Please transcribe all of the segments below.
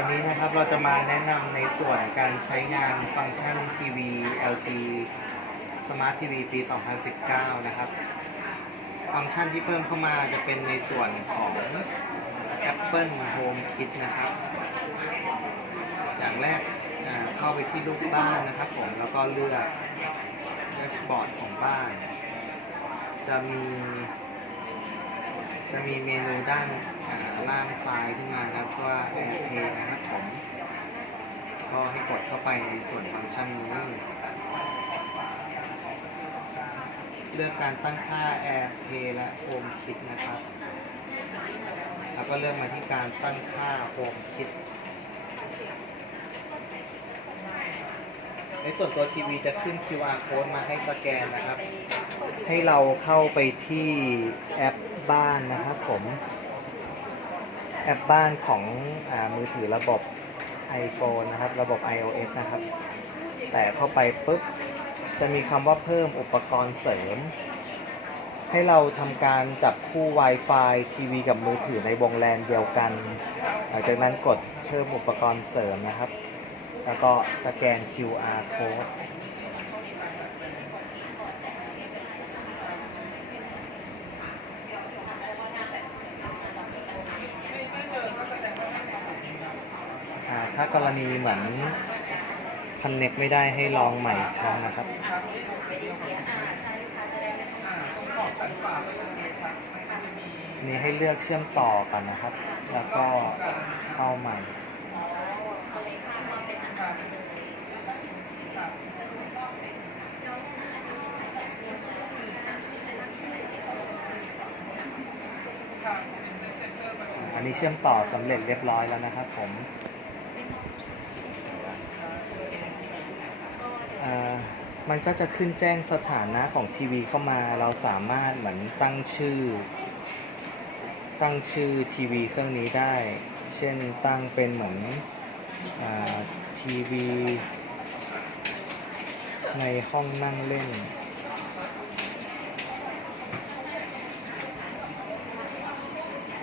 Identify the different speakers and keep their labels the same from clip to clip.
Speaker 1: วันนี้นะครับเราจะมาแนะนำในส่วนการใช้งานฟังก์ชันทีวี LG Smart TV ปี 2019 นะครับ ฟังก์ชันที่เพิ่มเข้ามาจะเป็นในส่วนของ Apple Home Kit นะครับ อย่างแรกเข้าไปที่รูปบ้านนะครับผม แล้วก็เลือกแดชบอร์ดของบ้าน จะมี จะมีเมนูด้าน ล่างซ้ายขึ้นมานะครับว่า AirPlay นะครับผม ก็ให้กดเข้าไปในส่วนฟังก์ชันนี้เลือกการตั้งค่า AirPlay และ Home Kit นะครับ แล้วก็เลือกมาที่การตั้งค่า Home Kit ในส่วนตัวทีวีจะขึ้น QR code มาให้สแกนนะครับ ให้เราเข้าไปที่แอปบ้านนะครับผม แอปบ้านของอมือถือระบบ iPhone นะครับ ระบบ iOS นะครับ แต่เข้าไปปุ๊บ จะมีคำว่าเพิ่มอุปกรณ์เสริม ให้เราทำการจับคู่ Wi-Fi ทีวีกับมือถือในวงแลนเดียวกัน หลังจากนั้นกดเพิ่มอุปกรณ์เสริมนะครับ แล้วก็สแกน QR code ถ้ากรณีเหมือนคันเน็ตไม่ได้ให้ลองใหม่ครั้งนะครับนี่ให้เลือกเชื่อมต่อกันนะครับ แล้วก็เข้าใหม่อันนี้เชื่อมต่อสำเร็จเรียบร้อยแล้วนะครับผม มันก็จะขึ้นแจ้งสถานะของทีวีเข้ามา เราสามารถเหมือนตั้งชื่อ ตั้งชื่อทีวีเครื่องนี้ได้ เช่นตั้งเป็นเหมือนทีวี ในห้องนั่งเล่น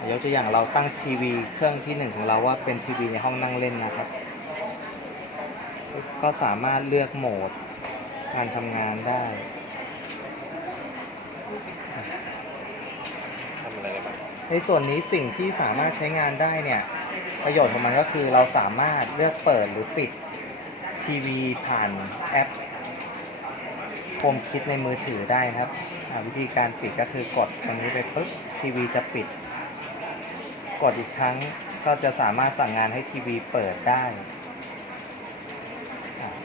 Speaker 1: ยกตัวอย่างเราตั้งทีวีเครื่องที่หนึ่งของเราว่าเป็นทีวีในห้องนั่งเล่นนะครับ ก็สามารถเลือกโหมดการทำงานได้
Speaker 2: ทำอะไรได้บ้าง
Speaker 1: ในส่วนนี้สิ่งที่สามารถใช้งานได้เนี่ย ประโยชน์ของมันก็คือเราสามารถเลือกเปิดหรือปิดทีวีผ่านแอปโฮมคิดในมือถือได้นะครับอ่าวิธีการปิดก็คือกดตรงนี้ไปปุ๊บทีวีจะปิด กดอีกครั้งก็จะสามารถสั่งงานให้ทีวีเปิดได้อ่า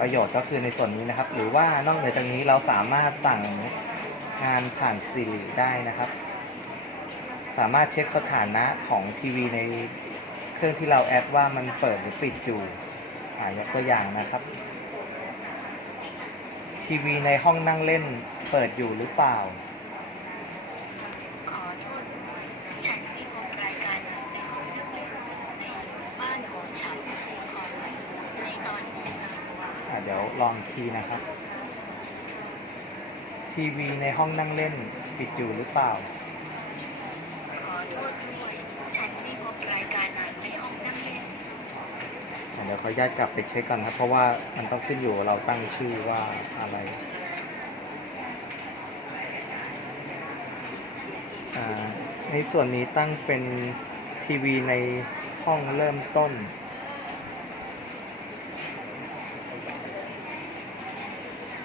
Speaker 1: ประโยชน์ก็คือในส่วนนี้นะครับ หรือว่านอกเหนือจากนี้เราสามารถสั่งงานผ่าน Siri ได้นะครับ สามารถเช็คสถานะของทีวีในเครื่องที่เราแอดว่ามันเปิดหรือปิดอยู่อ่ายกตัวอย่างนะครับทีวีในห้องนั่งเล่นเปิดอยู่หรือเปล่า
Speaker 3: ขอโทษ ฉันไม่พบรายการในห้องนั่งเล่นในบ้านของฉัน ขอไว้ในตอนนี้นะ
Speaker 1: อะเดี๋ยวลองอีกทีนะครับ ทีวีในห้องนั่งเล่นปิดอยู่หรือเปล่า
Speaker 3: ขอโทษด้วยฉันไม่พบรายการในห้องนั่งเล่น
Speaker 1: เดี๋ยวขออนุญาตกลับไปเช็คก่อนครับ เพราะว่ามันต้องขึ้นอยู่เราตั้งชื่อว่าอะไรอ่าในส่วนนี้ตั้งเป็นทีวีในห้องเริ่มต้น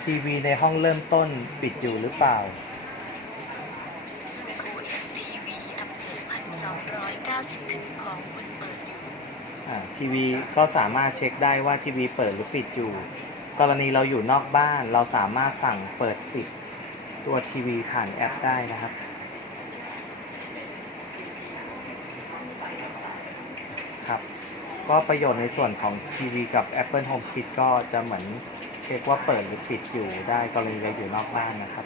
Speaker 1: ทีวีในห้องเริ่มต้นปิดอยู่หรือเปล่า
Speaker 3: ทีวีอัพเจ็ดพันสองร้อยเก้าสิบถึงของคุณเปิดอยู่
Speaker 1: อ่า ทีวีก็สามารถเช็คได้ว่าทีวีเปิดหรือปิดอยู่ กรณีเราอยู่นอกบ้านเราสามารถสั่งเปิดปิดตัวทีวีผ่านแอปได้นะครับครับ ก็ประโยชน์ในส่วนของทีวีกับ Apple Home Kit ก็จะเหมือน เช็คว่าเปิดหรือปิดอยู่ได้กรณีเราอยู่นอกบ้านนะครับ